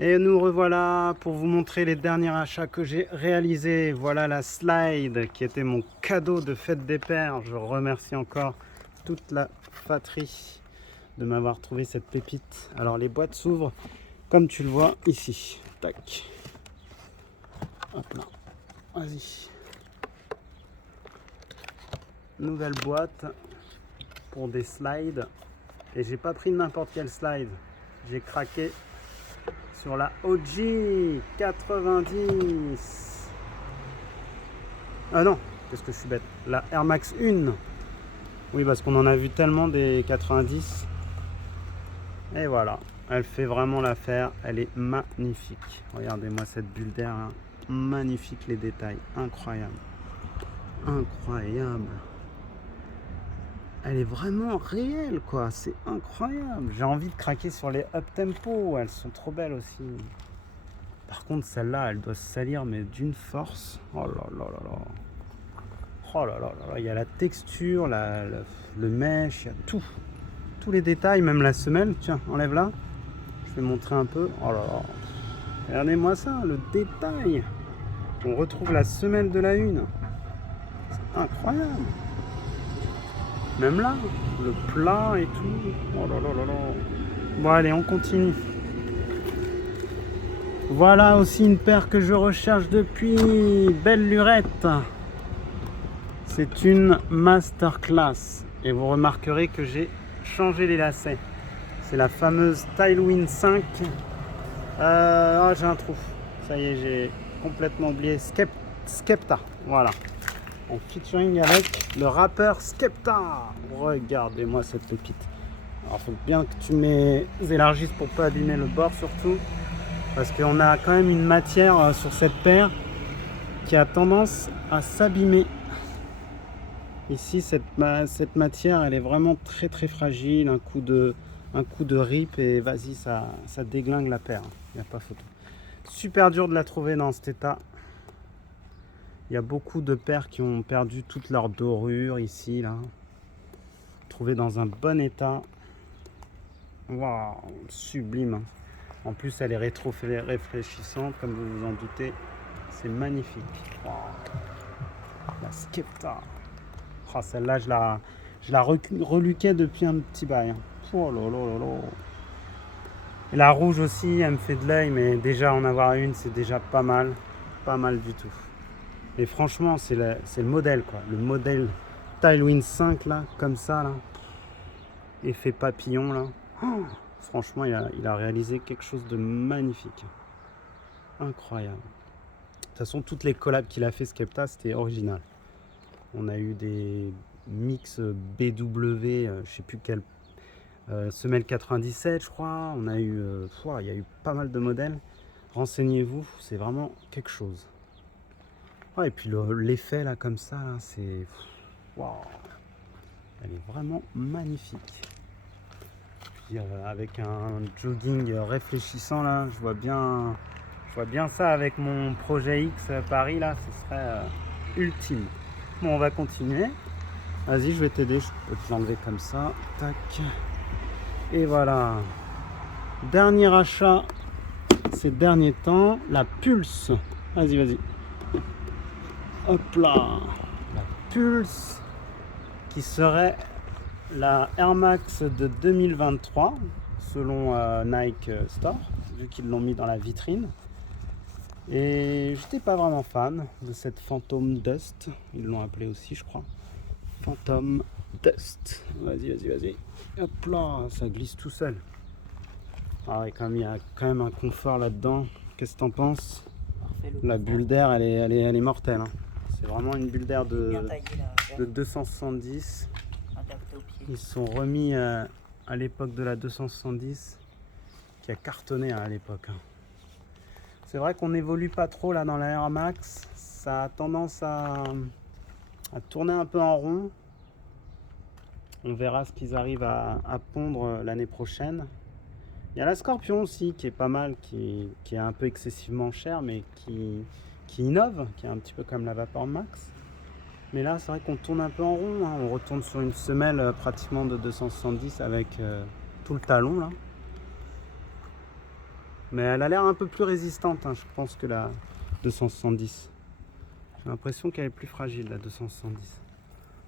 Et nous revoilà pour vous montrer les derniers achats que j'ai réalisés. Voilà la slide qui était mon cadeau de fête des pères. Je remercie encore toute la fratrie de m'avoir trouvé cette pépite. Alors les boîtes s'ouvrent comme tu le vois ici. Tac. Hop là. Vas-y. Nouvelle boîte pour des slides. Et j'ai pas pris n'importe quel slide. J'ai craqué sur la OG 90. Ah non, qu'est-ce que je suis bête. La Air Max 1. Oui, parce qu'on en a vu tellement des 90. Et voilà, elle fait vraiment l'affaire. Elle est magnifique. Regardez-moi cette bulle d'air. Hein. Magnifique les détails. Incroyable. Incroyable. Elle est vraiment réelle, quoi. C'est incroyable. J'ai envie de craquer sur les up tempo. Elles sont trop belles aussi. Par contre, celle-là, elle doit se salir, mais d'une force. Oh là là là là. Oh là là là là. Il y a la texture, le mèche, il y a tout. Tous les détails, même la semelle. Tiens, enlève-la. Je vais montrer un peu. Oh là là. Regardez-moi ça, le détail. On retrouve la semelle de la une. C'est incroyable. Même là, le plat et tout. Oh là là là là. Bon, allez, on continue. Voilà aussi une paire que je recherche depuis. Belle lurette. C'est une masterclass. Et vous remarquerez que j'ai changé les lacets. C'est la fameuse Tailwind 5. J'ai un trou. Ça y est, j'ai complètement oublié. Skepta. Voilà. En featuring avec le rappeur Skepta. Regardez-moi cette pépite. Alors, il faut bien que tu élargisses pour pas abîmer le bord surtout. Parce qu'on a quand même une matière sur cette paire qui a tendance à s'abîmer. Ici, cette matière, elle est vraiment très très fragile. Un coup de rip et vas-y, ça déglingue la paire. Il n'y a pas photo. Super dur de la trouver dans cet état. Il y a beaucoup de paires qui ont perdu toute leur dorure ici, là. Trouvées dans un bon état. Waouh, sublime. En plus, elle est réfléchissante, comme vous vous en doutez. C'est magnifique. Wow. La Skepta. Oh, celle-là, je la reluquais depuis un petit bail. Oh là là là là. Et la rouge aussi, elle me fait de l'œil, mais déjà en avoir une, c'est déjà pas mal. Pas mal du tout. Et franchement, c'est le modèle, quoi. Le modèle Tailwind 5, là, comme ça, là. Effet papillon, là. Oh, franchement, il a réalisé quelque chose de magnifique. Incroyable. De toute façon, toutes les collabs qu'il a fait, Skepta, c'était original. On a eu des mix BW, je sais plus quelle semelle 97, je crois. On a eu, il y a eu pas mal de modèles. Renseignez-vous, c'est vraiment quelque chose. Ouais, et puis l'effet là, comme ça, là, c'est waouh. Elle est vraiment magnifique. Puis, avec un jogging réfléchissant là, je vois bien ça avec mon projet X Paris là, ce serait ultime. Bon, on va continuer. Vas-y, je vais t'aider, je peux te l'enlever comme ça. Tac. Et voilà. Dernier achat ces derniers temps, la Pulse. Vas-y, vas-y. Hop là. La Pulse qui serait la Air Max de 2023 selon Nike Store, vu qu'ils l'ont mis dans la vitrine. Et j'étais pas vraiment fan de cette Phantom Dust, ils l'ont appelé aussi, je crois. Phantom Dust. Vas-y, vas-y, vas-y. Hop là, ça glisse tout seul. Ah ouais, il y a quand même un confort là-dedans. Qu'est-ce que t'en penses? La bulle d'air, elle est mortelle. Hein. C'est vraiment une bulle d'air de 270. Ils se sont remis à l'époque de la 270 qui a cartonné à l'époque. C'est vrai qu'on n'évolue pas trop là dans la Air Max. Ça a tendance à tourner un peu en rond. On verra ce qu'ils arrivent à pondre l'année prochaine. Il y a la Scorpion aussi qui est pas mal, qui est un peu excessivement chère, mais qui innove, qui est un petit peu comme la Vapor Max. Mais là, c'est vrai qu'on tourne un peu en rond. Hein. On retourne sur une semelle pratiquement de 270 avec tout le talon là. Mais elle a l'air un peu plus résistante, hein, je pense, que la 270. J'ai l'impression qu'elle est plus fragile, la 270.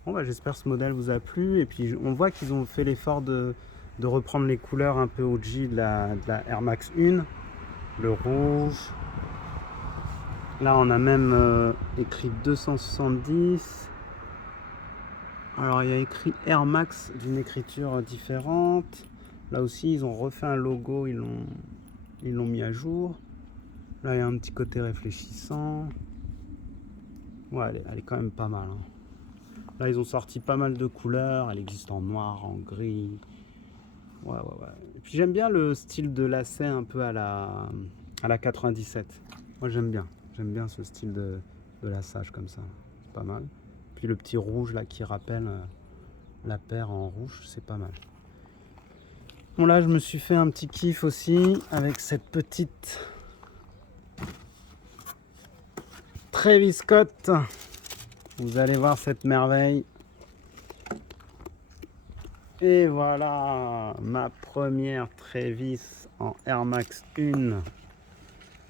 Bon, bah, j'espère que ce modèle vous a plu. Et puis on voit qu'ils ont fait l'effort de reprendre les couleurs un peu OG de la Air Max 1. Le rouge. Là, on a même écrit 270. Alors, il y a écrit Air Max d'une écriture différente. Là aussi, ils ont refait un logo, ils l'ont mis à jour. Là, il y a un petit côté réfléchissant. Ouais, elle est quand même pas mal, hein. Là, ils ont sorti pas mal de couleurs. Elle existe en noir, en gris. Ouais. Et puis, j'aime bien le style de lacet un peu à la 97. Moi, j'aime bien. J'aime bien ce style de laçage comme ça. C'est pas mal. Puis le petit rouge là qui rappelle la paire en rouge, c'est pas mal. Bon, là, je me suis fait un petit kiff aussi avec cette petite Travis Scott. Vous allez voir cette merveille. Et voilà ma première Travis en Air Max 1.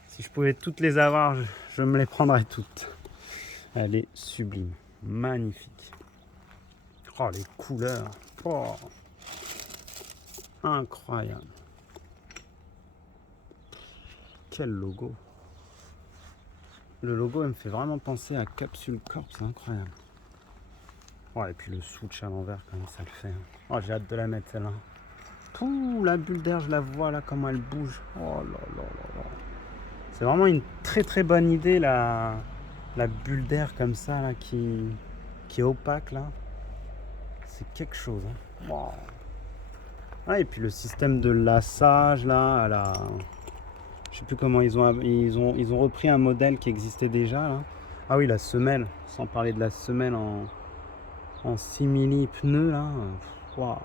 Si je pouvais toutes les avoir, je me les prendrais toutes. Elle est sublime, magnifique. Oh, les couleurs. Oh, incroyable. Quel logo. Le logo, elle me fait vraiment penser à Capsule Corp, c'est incroyable. Ouais, et puis le switch à l'envers, comme ça le fait. Oh, j'ai hâte de la mettre celle-là. Pouh, la bulle d'air, je la vois là, comment elle bouge. Oh là là là là. C'est vraiment une très très bonne idée, la bulle d'air comme ça, là, qui est opaque, là. C'est quelque chose, hein. Wow. Ah, et puis le système de laçage, là, je sais plus comment ils ont repris un modèle qui existait déjà, là. Ah oui, la semelle, sans parler de la semelle en simili pneus, là. Wow,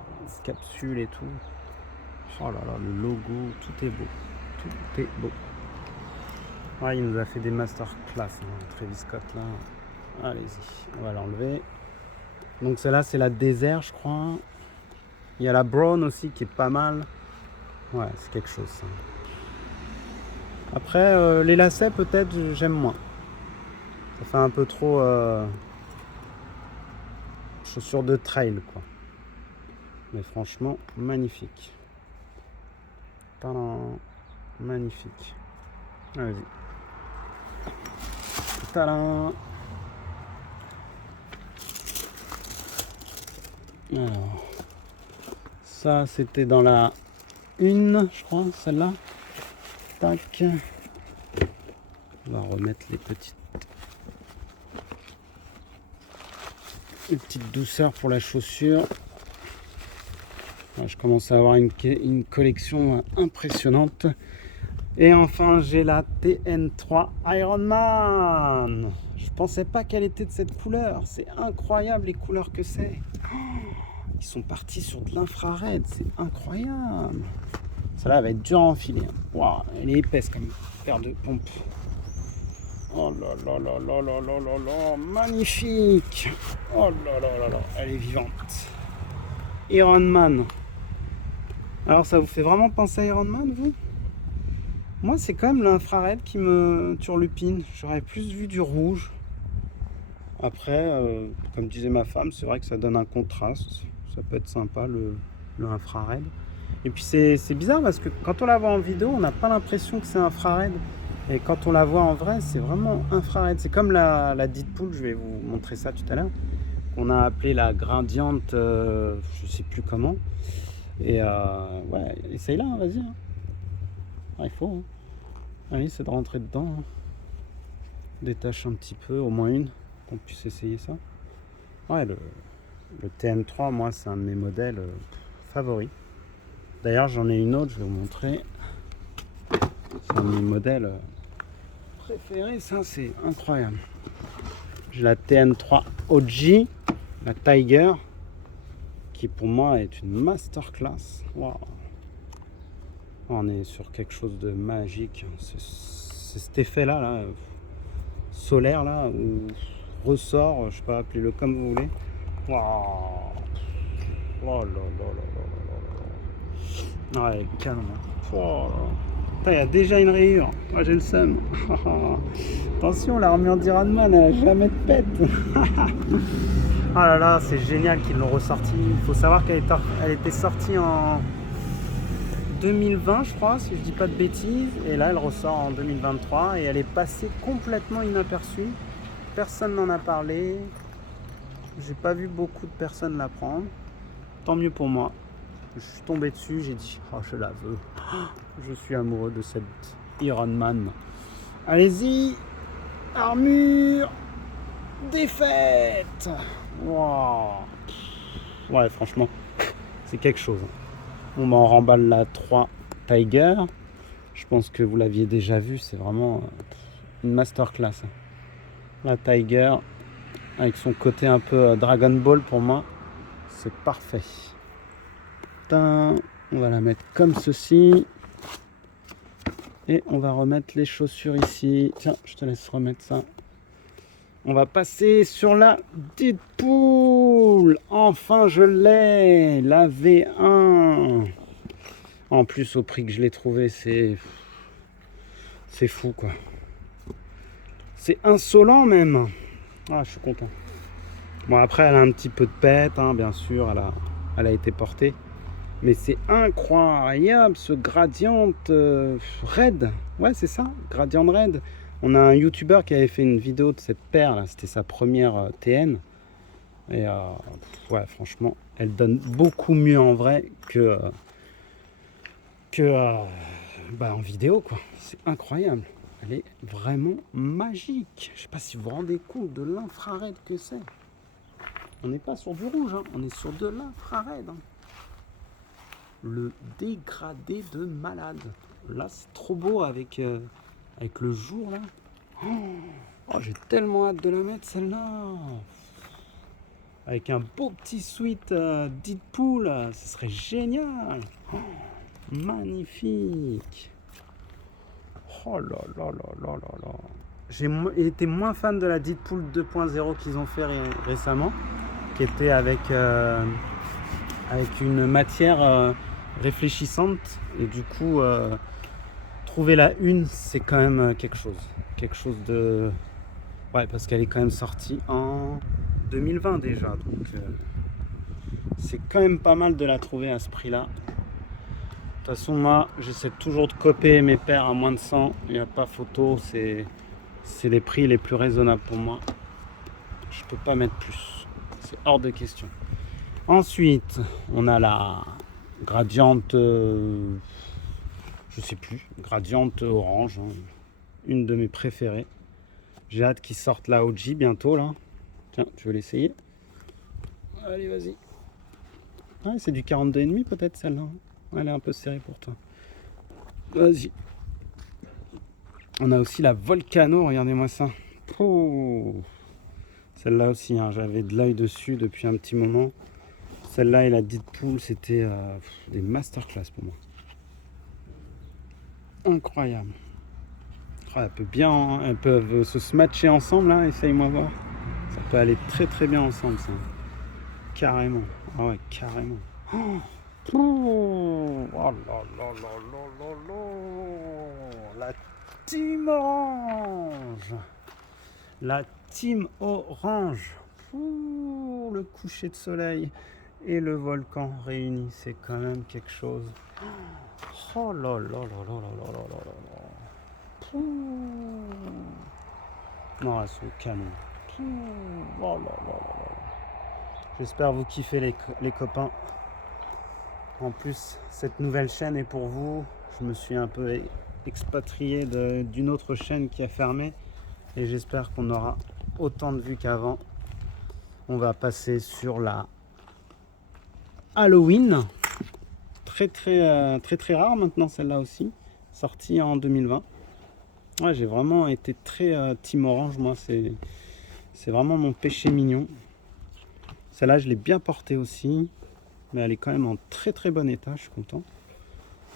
capsule et tout. Oh là là, le logo, tout est beau. Tout est beau. Ouais, il nous a fait des masterclass, hein, Travis Scott, là. Allez-y, on va l'enlever. Donc celle-là, c'est la désert, je crois. Il y a la brown aussi qui est pas mal. Ouais, c'est quelque chose, ça. Après, les lacets, peut-être, j'aime moins. Ça fait un peu trop chaussures de trail, quoi. Mais franchement, magnifique. Tadam, magnifique. Allez-y. Tadam. Alors, ça, c'était dans la 1, je crois, celle-là. Tac. On va remettre les petites douceurs pour la chaussure. Je commence à avoir une collection impressionnante. Et enfin, j'ai la TN3 Ironman. Je pensais pas qu'elle était de cette couleur. C'est incroyable les couleurs que c'est. Oh, ils sont partis sur de l'infrared. C'est incroyable. Celle-là va être dure à enfiler. Wow, elle est épaisse comme une paire de pompes. Oh là là là là là là là là, magnifique. Oh là là là là, elle est vivante. Ironman. Alors ça vous fait vraiment penser à Ironman, vous? Moi, c'est quand même l'infrared qui me turlupine. J'aurais plus vu du rouge. Après, comme disait ma femme, c'est vrai que ça donne un contraste. Ça peut être sympa, le infrared. Et puis c'est bizarre parce que quand on la voit en vidéo, on n'a pas l'impression que c'est infrared. Et quand on la voit en vrai, c'est vraiment infrared. C'est comme la Deadpool, je vais vous montrer ça tout à l'heure, qu'on a appelé la Gradiente, je sais plus comment. Et ouais, essaye là, hein, vas-y. Hein. Ah, il faut. Hein. Allez, c'est de rentrer dedans. Hein. Détache un petit peu, au moins une, qu'on puisse essayer ça. Ouais, le TN3, moi, c'est un de mes modèles favoris. D'ailleurs, j'en ai une autre, je vais vous montrer. C'est un de mes modèles préférés, ça, c'est incroyable. J'ai la TN3 OG, la Tiger, qui pour moi est une masterclass. Wow. On est sur quelque chose de magique. C'est cet effet-là, là, solaire, là, où ressort, je sais pas, appelez-le comme vous voulez. Wow. Oh là là là là là là là. Ouais, canon. Oh là. Putain, il y a déjà une rayure. Moi j'ai le seum. Attention, l'armure d'Iron Man, elle a jamais de pète. Ah là là, c'est génial qu'ils l'ont ressorti. Il faut savoir elle était sortie en 2020, je crois, si je dis pas de bêtises. Et là, elle ressort en 2023 et elle est passée complètement inaperçue. Personne n'en a parlé. J'ai pas vu beaucoup de personnes la prendre. Tant mieux pour moi. Je suis tombé dessus, j'ai dit, oh, je la veux. Je suis amoureux de cette Iron Man. Allez-y, armure, défaite. Wow. Ouais, franchement, c'est quelque chose. On m'en remballe la 3 Tiger. Je pense que vous l'aviez déjà vu, c'est vraiment une masterclass. La Tiger, avec son côté un peu Dragon Ball pour moi, c'est parfait. On va la mettre comme ceci. Et on va remettre les chaussures ici. Tiens, je te laisse remettre ça. On va passer sur la Deadpool. Enfin, je l'ai. La V1. En plus, au prix que je l'ai trouvé, c'est fou, quoi. C'est insolent, même. Ah, je suis content. Bon, après, elle a un petit peu de pète, hein, bien sûr. Elle a été portée. Mais c'est incroyable, ce Gradient Red. Ouais, c'est ça, Gradient Red. On a un YouTuber qui avait fait une vidéo de cette paire, là. C'était sa première TN. Et ouais, franchement, elle donne beaucoup mieux en vrai que en vidéo, quoi. C'est incroyable. Elle est vraiment magique. Je sais pas si vous vous rendez compte de l'infrared que c'est. On n'est pas sur du rouge, hein. On est sur de l'infrared. Hein. Le dégradé de malade. Là, c'est trop beau avec le jour, là. Oh, j'ai tellement hâte de la mettre, celle-là. Avec un beau petit sweat Deadpool, ce serait génial. Oh, magnifique. Oh là là là là là là. J'ai été moins fan de la Deadpool 2.0 qu'ils ont fait récemment, qui était avec une matière réfléchissante. Et du coup, trouver la une, c'est quand même quelque chose. Quelque chose de... Ouais, parce qu'elle est quand même sortie en 2020 déjà. Donc, c'est quand même pas mal de la trouver à ce prix-là. De toute façon, moi, j'essaie toujours de copier mes paires à moins de 100. Il n'y a pas photo. C'est les prix les plus raisonnables pour moi. Je peux pas mettre plus. C'est hors de question. Ensuite, on a la Gradient... je sais plus. Gradient orange. Hein. Une de mes préférées. J'ai hâte qu'ils sortent la OG bientôt, là. Tiens, tu veux l'essayer? Allez, vas-y. Ah, c'est du 42,5 peut-être, celle-là. Elle est un peu serrée pour toi. Vas-y. On a aussi la Volcano, regardez-moi ça. Oh. Celle-là aussi, hein, j'avais de l'œil dessus depuis un petit moment. Celle-là et la Deadpool, c'était des masterclass pour moi. Incroyable. Oh, elles peuvent se matcher ensemble, là, essaye-moi voir. Ça peut aller très très bien ensemble, ça. Carrément. Ah ouais, carrément. Oh, oh là là là là là là. La Team Orange. La Team Orange. Ouh, le coucher de soleil et le volcan réunis, c'est quand même quelque chose. Oh là là là là là là là là là. Non, elles sont canon. Oh là là là là. J'espère vous kiffer les copains. En plus, cette nouvelle chaîne est pour vous. Je me suis un peu expatrié d'une autre chaîne qui a fermé. Et j'espère qu'on aura autant de vues qu'avant. On va passer sur la Halloween. Très très rare maintenant, celle-là aussi. Sortie en 2020. Ouais, j'ai vraiment été très team orange. Moi, c'est vraiment mon péché mignon. Celle-là, je l'ai bien portée aussi. Mais elle est quand même en très très bon état, je suis content.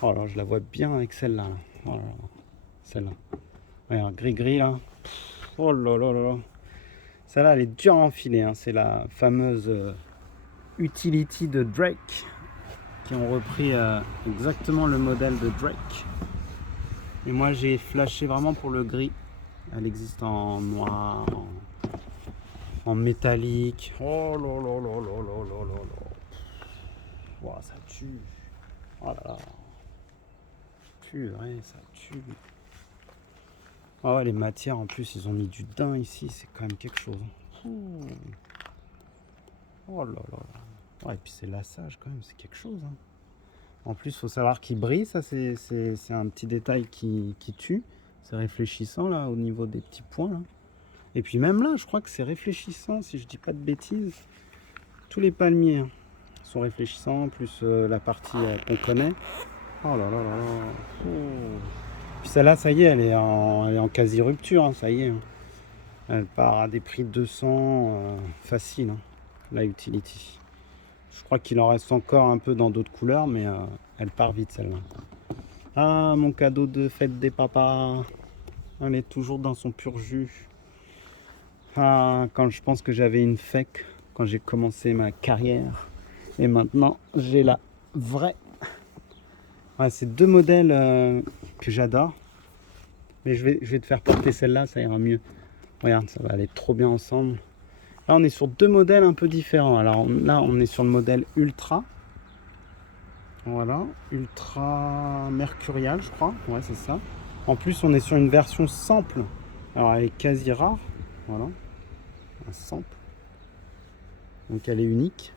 Oh là, je la vois bien avec celle-là. Oh là là. Celle-là. Regarde, gris-gris là. Oh là là là là. Celle-là, elle est dure à enfiler. Hein. C'est la fameuse Utility de Drake. Qui ont repris exactement le modèle de Drake. Et moi j'ai flashé vraiment pour le gris. Elle existe en noir, en métallique. Oh là là là là là là là là. Wow, ça tue. Oh là là. Purée, ça tue. Ah ouais, les matières en plus, ils ont mis du daim ici, c'est quand même quelque chose. Oh là là là. Ouais, et puis c'est lassage quand même, c'est quelque chose. Hein. En plus, il faut savoir qu'il brille, ça c'est un petit détail qui tue. C'est réfléchissant là au niveau des petits points là. Et puis même là, je crois que c'est réfléchissant, si je dis pas de bêtises. Tous les palmiers hein, sont réfléchissants, plus la partie qu'on connaît. Oh là là là là. Oh. Puis celle-là, ça y est, elle est en quasi rupture, hein, ça y est. Hein. Elle part à des prix de 200 facile, hein, la Utility. Je crois qu'il en reste encore un peu dans d'autres couleurs, mais elle part vite celle-là. Ah, mon cadeau de fête des papas. Elle est toujours dans son pur jus. Ah, quand je pense que j'avais une fake quand j'ai commencé ma carrière. Et maintenant, j'ai la vraie. Ouais, c'est deux modèles que j'adore. Mais je vais te faire porter celle-là, ça ira mieux. Regarde, ça va aller trop bien ensemble. Là, on est sur deux modèles un peu différents. Alors là, on est sur le modèle Ultra. Voilà, Ultra Mercurial, je crois. Ouais, c'est ça. En plus, on est sur une version sample. Alors, elle est quasi rare. Voilà, un sample. Donc, elle est unique.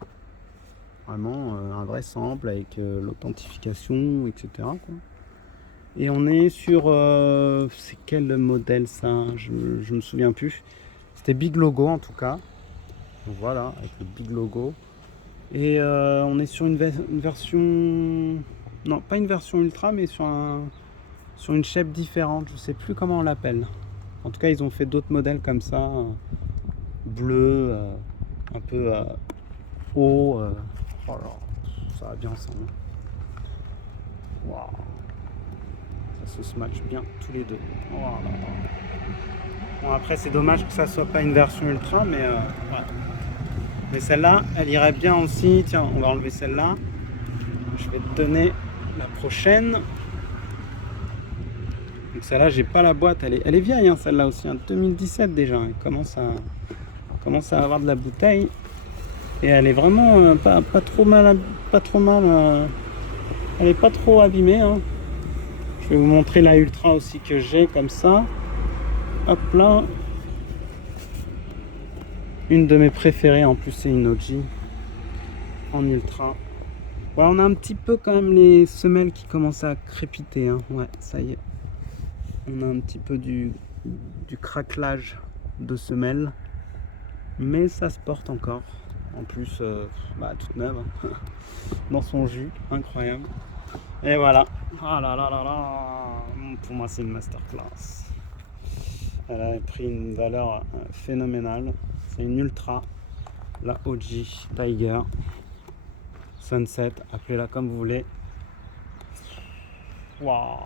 Vraiment un vrai sample avec l'authentification, etc. quoi. Et on est sur... c'est quel modèle ça? Je me souviens plus. C'était Big Logo en tout cas. Donc voilà, avec le Big Logo. Et on est sur une version... Non, pas une version ultra, mais sur une shape différente. Je sais plus comment on l'appelle. En tout cas, ils ont fait d'autres modèles comme ça. Bleu, un peu haut. Oh là, ça va bien ensemble. Waouh. Ça se match bien tous les deux. Oh là là. Bon, après, c'est dommage que ça soit pas une version ultra, mais ouais. Mais celle-là, elle irait bien aussi. Tiens, on va enlever celle-là. Je vais te donner la prochaine. Donc celle-là, j'ai pas la boîte. Elle est vieille, hein, celle-là aussi. Hein, 2017 déjà. Elle commence à avoir de la bouteille. Et elle est vraiment pas trop mal. Elle est pas trop abîmée. Hein. Je vais vous montrer la Ultra aussi que j'ai comme ça. Hop là. Une de mes préférées. En plus, c'est une OG en Ultra. Ouais, on a un petit peu quand même les semelles qui commencent à crépiter. Hein. Ouais, ça y est. On a un petit peu du craquelage de semelles. Mais ça se porte encore. En plus, toute neuve. Hein. Dans son jus. Incroyable. Et voilà. Ah là là là là. Pour moi, c'est une masterclass. Elle a pris une valeur phénoménale. C'est une Ultra. La OG Tiger. Sunset, appelez-la comme vous voulez. Waouh,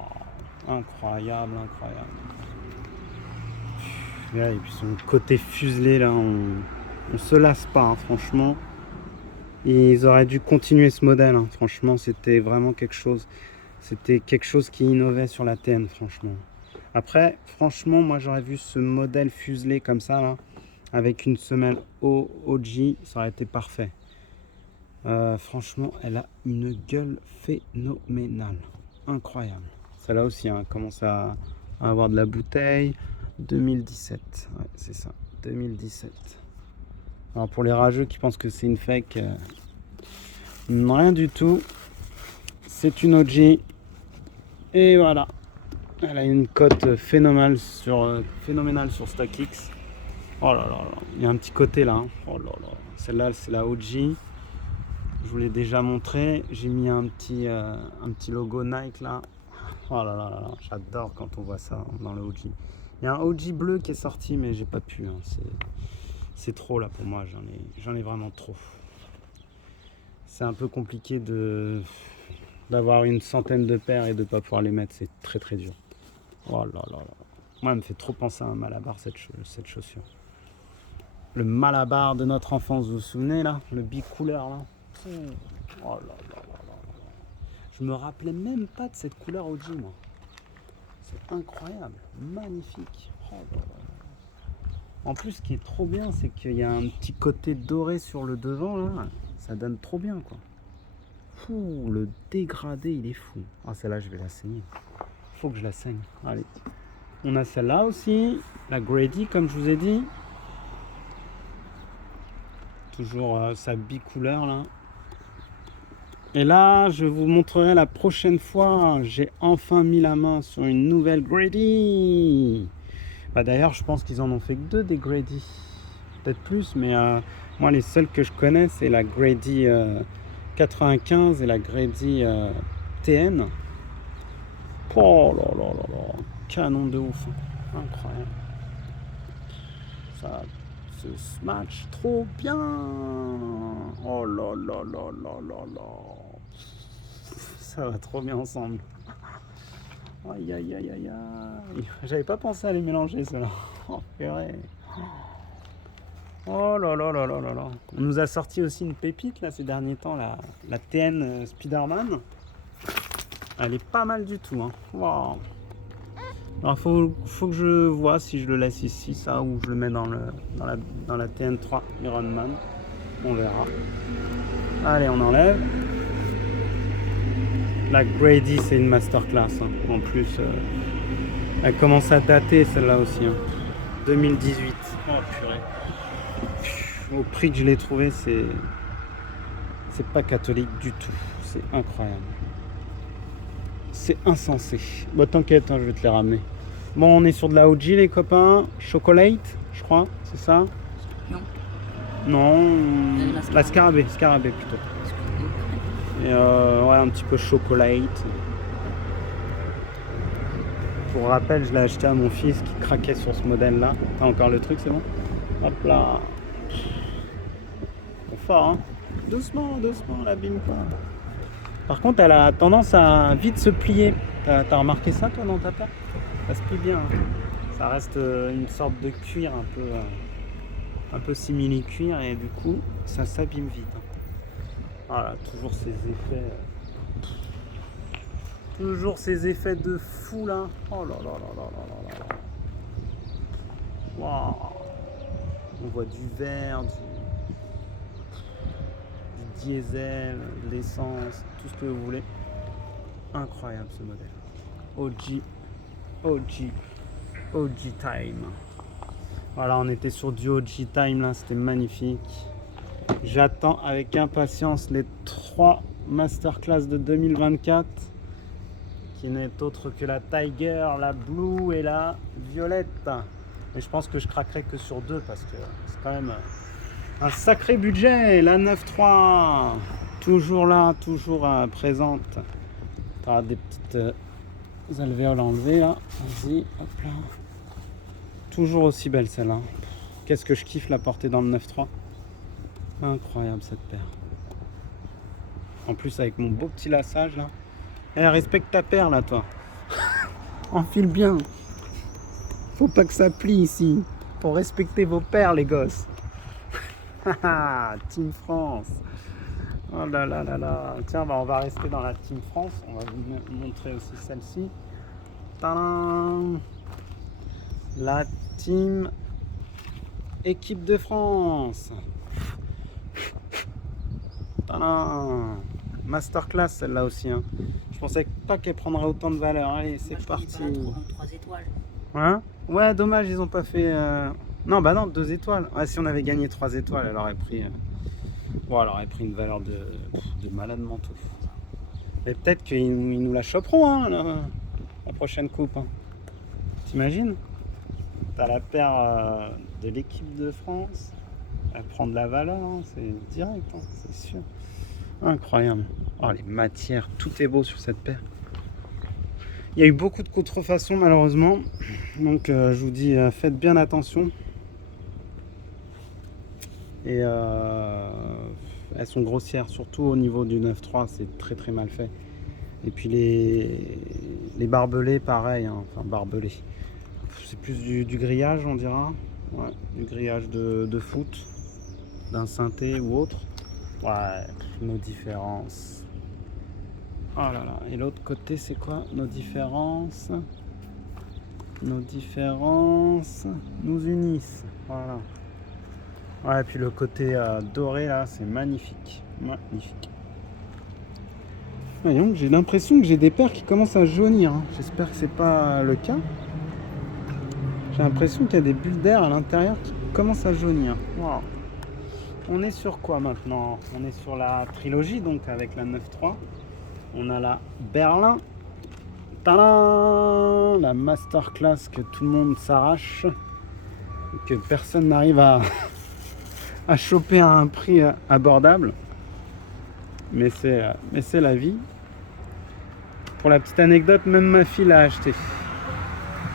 incroyable, incroyable. Et puis son côté fuselé là, on se lasse pas, hein, franchement. Ils auraient dû continuer ce modèle, hein. Franchement, c'était vraiment quelque chose. C'était quelque chose qui innovait sur la TN, franchement. Après, franchement, moi j'aurais vu ce modèle fuselé comme ça là, avec une semelle OG, ça aurait été parfait. Franchement, elle a une gueule phénoménale. Incroyable. Celle-là aussi hein, commence à avoir de la bouteille. 2017. Ouais, c'est ça. 2017. Alors pour les rageux qui pensent que c'est une fake, rien du tout. C'est une OG. Et voilà. Elle a une cote phénoménale sur StockX. Oh là là là. Il y a un petit côté là. Hein. Oh là là. Celle-là, c'est la OG. Je vous l'ai déjà montré, j'ai mis un petit logo Nike là. Oh là là là, j'adore quand on voit ça dans le OG. Il y a un OG bleu qui est sorti mais j'ai pas pu. Hein. C'est trop là pour moi, j'en ai vraiment trop. C'est un peu compliqué d'avoir une centaine de paires et de pas pouvoir les mettre, c'est très très dur. Oh là là là. Moi, elle me fait trop penser à un Malabar cette chaussure. Le Malabar de notre enfance, vous vous souvenez là? Le bicouleur là. Oh là là là là là. Je me rappelais même pas de cette couleur OG moi. Cette incroyable, magnifique. Oh là là. En plus, ce qui est trop bien, c'est qu'il y a un petit côté doré sur le devant là. Ça donne trop bien quoi. Fou, le dégradé, il est fou. Ah, celle-là, je vais la saigner. Faut que je la saigne. Allez. On a celle-là aussi, la Grady, comme je vous ai dit. Toujours sa bicouleur là. Et là, je vous montrerai la prochaine fois. J'ai enfin mis la main sur une nouvelle Grady. Bah, d'ailleurs, je pense qu'ils en ont fait que 2 des Grady. Peut-être plus, mais moi, les seules que je connais, c'est la Grady 95 et la Grady TN. Oh là là là là, canon de ouf, incroyable. Ça se match trop bien. Oh là là là là là là. Ça va trop bien ensemble. Aïe aïe aïe aïe aïe. J'avais pas pensé à les mélanger ceux-là. Oh purée. Oh là là là là là là. On nous a sorti aussi une pépite là ces derniers temps, la TN Spider-Man. Elle est pas mal du tout. Hein. Wow. Alors faut que je vois si je le laisse ici, ça, ou je le mets dans la TN3 Iron Man. On verra. Allez, on enlève. La Grady, c'est une masterclass. Hein. En plus, elle commence à dater celle-là aussi. Hein. 2018. Oh purée. Au prix que je l'ai trouvé, c'est pas catholique du tout. C'est incroyable. C'est insensé. Bon, t'inquiète, hein, je vais te les ramener. Bon, on est sur de la OG, les copains. Chocolate, je crois, c'est ça? Non. Non, la scarabée plutôt. Et ouais, un petit peu chocolate. Pour rappel, je l'ai acheté à mon fils qui craquait sur ce modèle-là. T'as encore le truc, c'est bon? Hop là. C'est fort, hein? Doucement, doucement, l'abîme pas. Par contre, elle a tendance à vite se plier. T'as remarqué ça, toi, dans ta paire? Ça se plie bien. Hein. Ça reste une sorte de cuir un peu simili-cuir et du coup, ça s'abîme vite. Hein. Voilà, toujours ces effets. Toujours ces effets de fou là. Oh là là là là là là là. Waouh. On voit du vert, du diesel, de l'essence, tout ce que vous voulez. Incroyable ce modèle. OG Time. Voilà, on était sur du OG Time là, c'était magnifique. J'attends avec impatience les 3 masterclass de 2024 qui n'est autre que la Tiger, la Blue et la Violette. Et je pense que je craquerai que sur 2 parce que c'est quand même un sacré budget. La 9.3 toujours là, toujours présente. T'as des petites alvéoles enlevées là. Vas-y, hop là. Toujours aussi belle celle-là. Qu'est-ce que je kiffe la porter dans le 9.3. Incroyable cette paire. En plus avec mon beau petit lassage là. Eh, respecte ta paire là toi. Enfile bien. Faut pas que ça plie ici. Faut respecter vos paires les gosses. Team France. Oh là là là là. Tiens, bah on va rester dans la Team France. On va vous montrer aussi celle-ci. Tadam. La Team Équipe de France. Tadam. Masterclass celle-là aussi. Hein. Je pensais pas qu'elle prendrait autant de valeur. Allez, c'est parti. 3 étoiles. Hein? Ouais, dommage, ils ont pas fait. Non, bah non, 2 étoiles. Ouais, si on avait gagné 3 étoiles, elle aurait pris. Bon, elle aurait pris une valeur de malade mental. Mais peut-être qu'ils nous la choperont, hein, la prochaine coupe. Hein. T'imagines? T'as la paire de l'équipe de France. Elle prend de la valeur, hein, c'est direct, hein, c'est sûr. Incroyable. Oh, les matières, tout est beau sur cette paire. Il y a eu beaucoup de contrefaçons malheureusement. Donc je vous dis, faites bien attention. Et elles sont grossières, surtout au niveau du 9.3, c'est très très mal fait. Et puis les barbelés, pareil, hein, enfin barbelés. C'est plus du grillage, on dira. Ouais, du grillage de foot, d'un synthé ou autre. Ouais, nos différences. Oh là là, et l'autre côté, c'est quoi nos différences? nos différences nous unissent. Voilà. Ouais, et puis le côté doré là, c'est magnifique. Magnifique. Voyons, j'ai l'impression que j'ai des paires qui commencent à jaunir. Hein. J'espère que c'est pas le cas. J'ai l'impression qu'il y a des bulles d'air à l'intérieur qui commencent à jaunir. Wow. On est sur quoi maintenant? On est sur la trilogie, donc avec la 9.3. On a la Berlin. Tadam! La masterclass que tout le monde s'arrache. Que personne n'arrive à choper à un prix abordable. Mais c'est la vie. Pour la petite anecdote, même ma fille l'a acheté.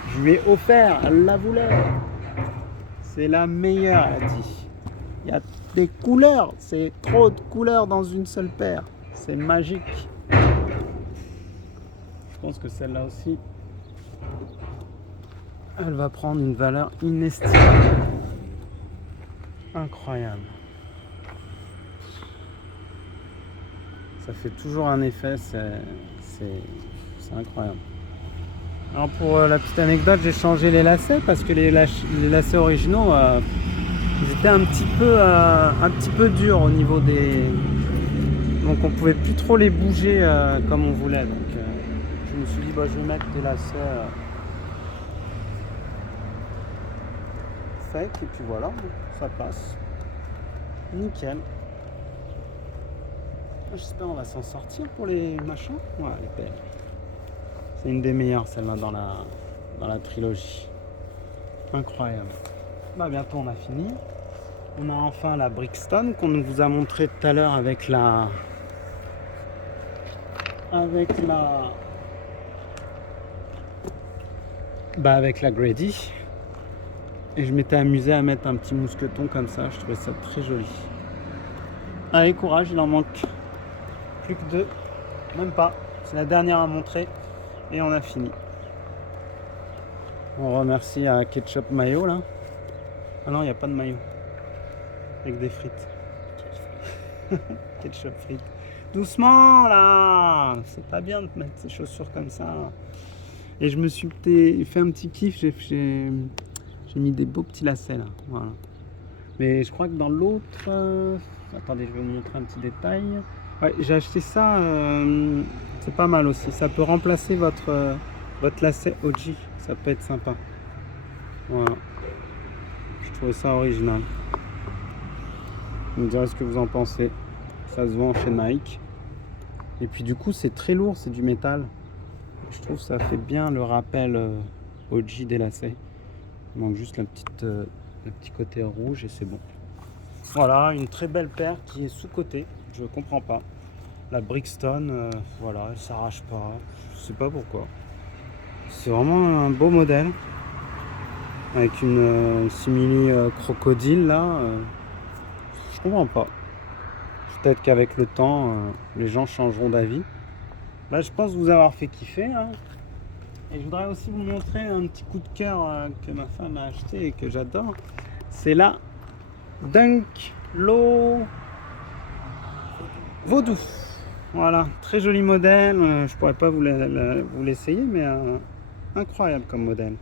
Je lui ai offert, elle la voulait. C'est la meilleure, elle a dit. Il y a des couleurs, c'est trop de couleurs dans une seule paire. C'est magique. Je pense que celle-là aussi, elle va prendre une valeur inestimable. Incroyable. Ça fait toujours un effet, c'est incroyable. Alors pour la petite anecdote, j'ai changé les lacets parce que les lacets originaux, ils étaient un petit peu durs au niveau des... Donc on pouvait plus trop les bouger comme on voulait. Donc je me suis dit, je vais mettre des lacets fake et puis voilà, ça passe. Nickel. J'espère qu'on va s'en sortir pour les machins. Ouais, elle est belle. C'est une des meilleures, celle-là, dans la trilogie. Incroyable. Bientôt, on a fini. On a enfin la Brixton qu'on vous a montré tout à l'heure avec la Grady. Et je m'étais amusé à mettre un petit mousqueton comme ça. Je trouvais ça très joli. Allez, courage, il en manque plus que 2. Même pas. C'est la dernière à montrer. Et on a fini. On remercie à Ketchup Mayo là. Ah non, il n'y a pas de maillot. Avec des frites. Ketchup frites. Doucement là. C'est pas bien de mettre ses chaussures comme ça. Et je me suis fait un petit kiff. J'ai mis des beaux petits lacets là. Voilà. Mais je crois que dans l'autre... Attendez, je vais vous montrer un petit détail. Ouais, j'ai acheté ça. C'est pas mal aussi. Ça peut remplacer votre lacet OG. Ça peut être sympa. Voilà. Je trouve ça original. Vous me direz ce que vous en pensez. Ça se vend chez Nike. Et puis du coup, c'est très lourd. C'est du métal. Je trouve que ça fait bien le rappel OG des lacets. Il manque juste le petit côté rouge et c'est bon. Voilà, une très belle paire qui est sous-cotée. Je comprends pas. La Brixton, voilà, elle s'arrache pas. Je sais pas pourquoi. C'est vraiment un beau modèle. Avec une simili crocodile là. Je comprends pas. Peut-être qu'avec le temps, les gens changeront d'avis. Je pense vous avoir fait kiffer. Hein. Et je voudrais aussi vous montrer un petit coup de cœur que ma femme a acheté et que j'adore. C'est la Dunk Low Vaudou. Voilà, très joli modèle. Je pourrais pas vous l'essayer, mais incroyable comme modèle.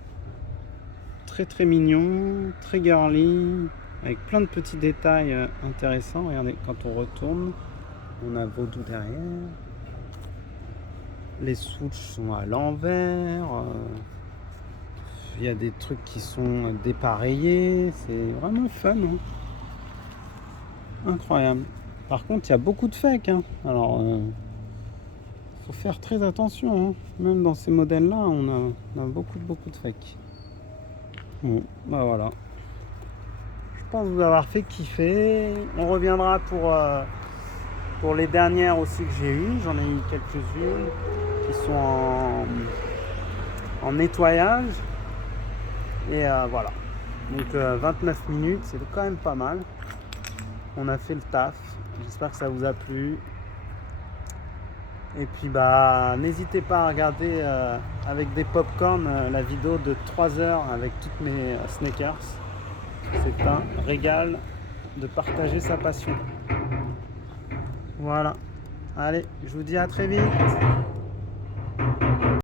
Très très mignon, très girly, avec plein de petits détails intéressants. Regardez, quand on retourne, on a Vaudou derrière. Les swoosh sont à l'envers. Il y a des trucs qui sont dépareillés. C'est vraiment fun. Hein. Incroyable. Par contre, il y a beaucoup de fake. Hein. Alors, faut faire très attention. Hein. Même dans ces modèles-là, on a beaucoup de fake. Bon, voilà. Je pense vous avoir fait kiffer. On reviendra pour les dernières aussi que j'ai eues. J'en ai eu quelques-unes qui sont en nettoyage. Et voilà. Donc 29 minutes, c'est quand même pas mal. On a fait le taf. J'espère que ça vous a plu. Et puis n'hésitez pas à regarder avec des popcorn la vidéo de 3 heures avec toutes mes sneakers. C'est un régal de partager sa passion. Voilà. Allez, je vous dis à très vite.